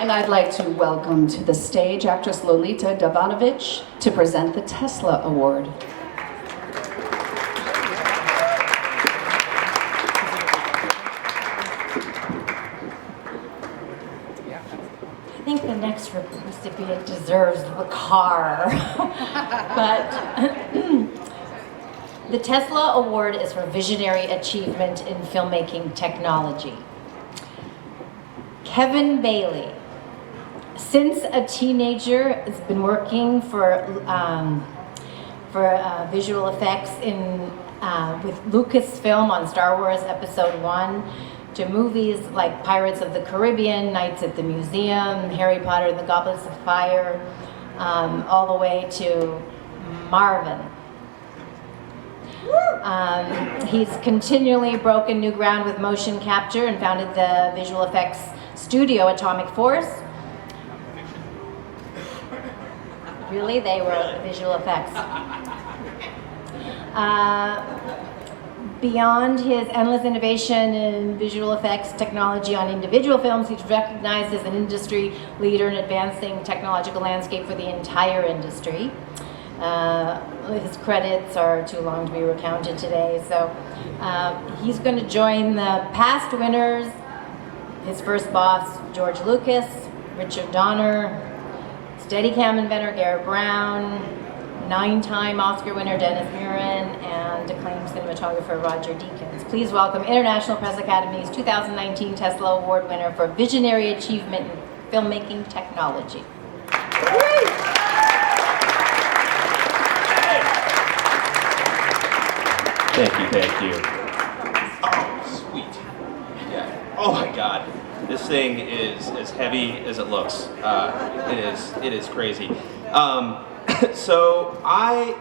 And I'd like to welcome to the stage actress Lolita Davanovic to present the Tesla Award. I think the next recipient deserves the car. But the Tesla Award is for visionary achievement in filmmaking technology. Kevin Baillie, since a teenager, has been working for visual effects with Lucasfilm on Star Wars Episode 1, to movies like Pirates of the Caribbean, Nights at the Museum, Harry Potter and the Goblets of Fire, all the way to Marvin. He's continually broken new ground with motion capture and founded the visual effects studio Atomic Force. Really? They were visual effects. Beyond his endless innovation in visual effects technology on individual films, he's recognized as an industry leader in advancing technological landscape for the entire industry. His credits are too long to be recounted today, so he's going to join the past winners, his first boss, George Lucas, Richard Donner, Steadicam inventor Garrett Brown, 9-time Oscar winner Dennis Muren, and acclaimed cinematographer Roger Deakins. Please welcome International Press Academy's 2019 Tesla Award winner for visionary achievement in filmmaking technology. Thank you. Oh, sweet. Yeah. Oh my God. This thing is as heavy as it looks. It is crazy. So I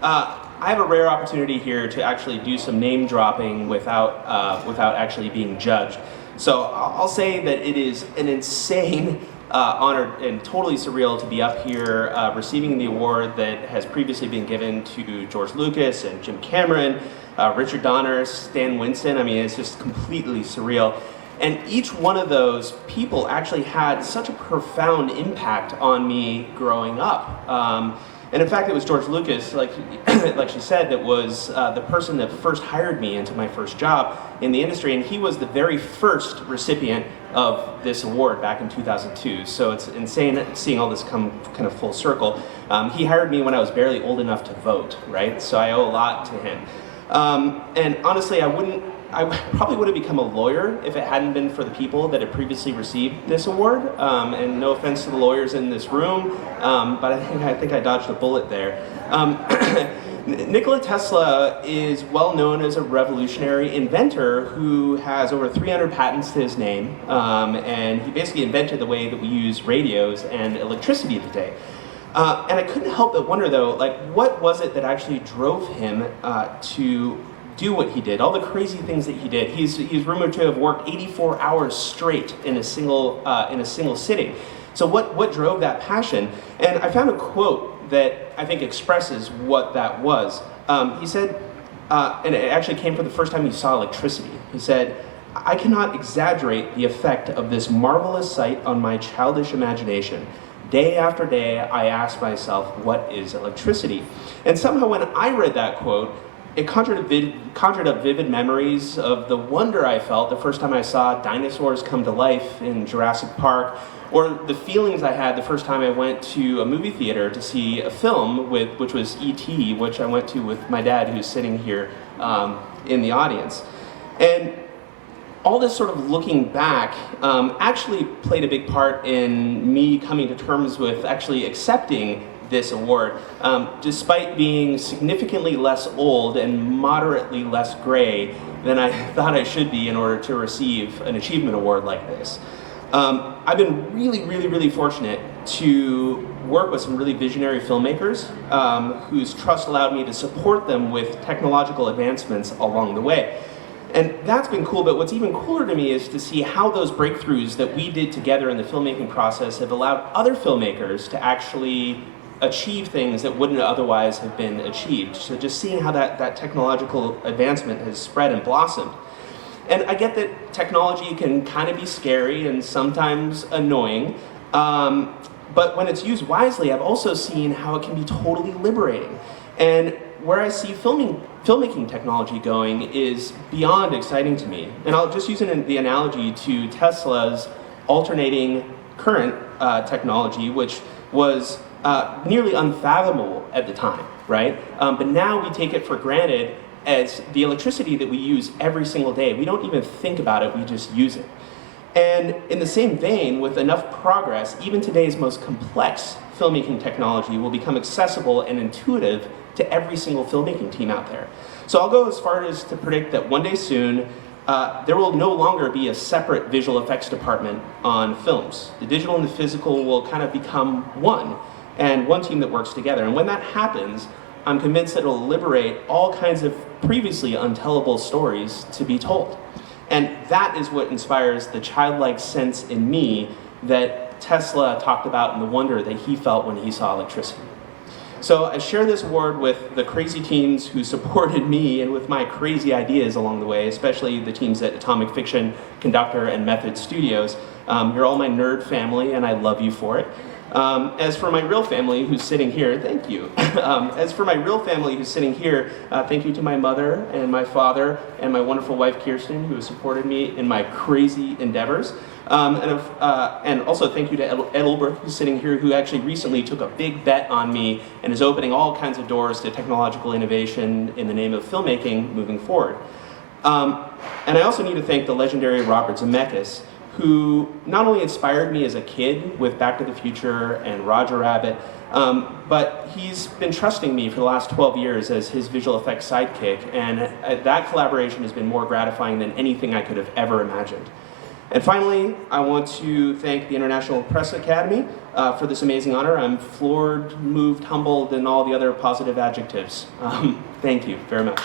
have a rare opportunity here to actually do some name dropping without actually being judged. So I'll say that it is an insane honor and totally surreal to be up here receiving the award that has previously been given to George Lucas and Jim Cameron, Richard Donner, Stan Winston. I mean, it's just completely surreal. And each one of those people actually had such a profound impact on me growing up. And in fact, it was George Lucas, like she said, that was the person that first hired me into my first job in the industry, and he was the very first recipient of this award back in 2002. So it's insane seeing all this come kind of full circle. He hired me when I was barely old enough to vote, right? So I owe a lot to him. And honestly, I probably would have become a lawyer if it hadn't been for the people that had previously received this award. And no offense to the lawyers in this room, but I think I dodged a bullet there. Nikola Tesla is well known as a revolutionary inventor who has over 300 patents to his name, and he basically invented the way that we use radios and electricity today. And I couldn't help but wonder though, like, what was it that actually drove him to do what he did, all the crazy things that he did. He's rumored to have worked 84 hours straight in a single sitting. So what drove that passion? And I found a quote that I think expresses what that was. He said, and it actually came from the first time he saw electricity. He said, "I cannot exaggerate the effect of this marvelous sight on my childish imagination. Day after day, I ask myself, what is electricity?" And somehow when I read that quote, it conjured up vivid memories of the wonder I felt the first time I saw dinosaurs come to life in Jurassic Park, or the feelings I had the first time I went to a movie theater to see a film, which was E.T., which I went to with my dad, who's sitting here in the audience. And all this sort of looking back actually played a big part in me coming to terms with actually accepting this award, despite being significantly less old and moderately less gray than I thought I should be in order to receive an achievement award like this. I've been really fortunate to work with some really visionary filmmakers whose trust allowed me to support them with technological advancements along the way. And that's been cool, but what's even cooler to me is to see how those breakthroughs that we did together in the filmmaking process have allowed other filmmakers to actually achieve things that wouldn't otherwise have been achieved. So just seeing how that technological advancement has spread and blossomed. And I get that technology can kind of be scary and sometimes annoying, but when it's used wisely, I've also seen how it can be totally liberating. And where I see filmmaking technology going is beyond exciting to me. And I'll just use the analogy to Tesla's alternating current technology, which was nearly unfathomable at the time, right? But now we take it for granted as the electricity that we use every single day. We don't even think about it, we just use it. And in the same vein, with enough progress, even today's most complex filmmaking technology will become accessible and intuitive to every single filmmaking team out there. So I'll go as far as to predict that one day soon, there will no longer be a separate visual effects department on films. The digital and the physical will kind of become one, and one team that works together. And when that happens, I'm convinced that it'll liberate all kinds of previously untellable stories to be told. And that is what inspires the childlike sense in me that Tesla talked about and the wonder that he felt when he saw electricity. So I share this award with the crazy teams who supported me and with my crazy ideas along the way, especially the teams at Atomic Fiction, Conductor, and Method Studios. You're all my nerd family, and I love you for it. As for my real family who's sitting here, thank you. As for my real family who's sitting here, thank you to my mother and my father and my wonderful wife Kirsten, who has supported me in my crazy endeavors. And also thank you to Edelbert, who's sitting here, who actually recently took a big bet on me and is opening all kinds of doors to technological innovation in the name of filmmaking moving forward. And I also need to thank the legendary Robert Zemeckis, who not only inspired me as a kid with Back to the Future and Roger Rabbit, but he's been trusting me for the last 12 years as his visual effects sidekick, and that collaboration has been more gratifying than anything I could have ever imagined. And finally, I want to thank the International Press Academy for this amazing honor. I'm floored, moved, humbled, and all the other positive adjectives. Thank you very much.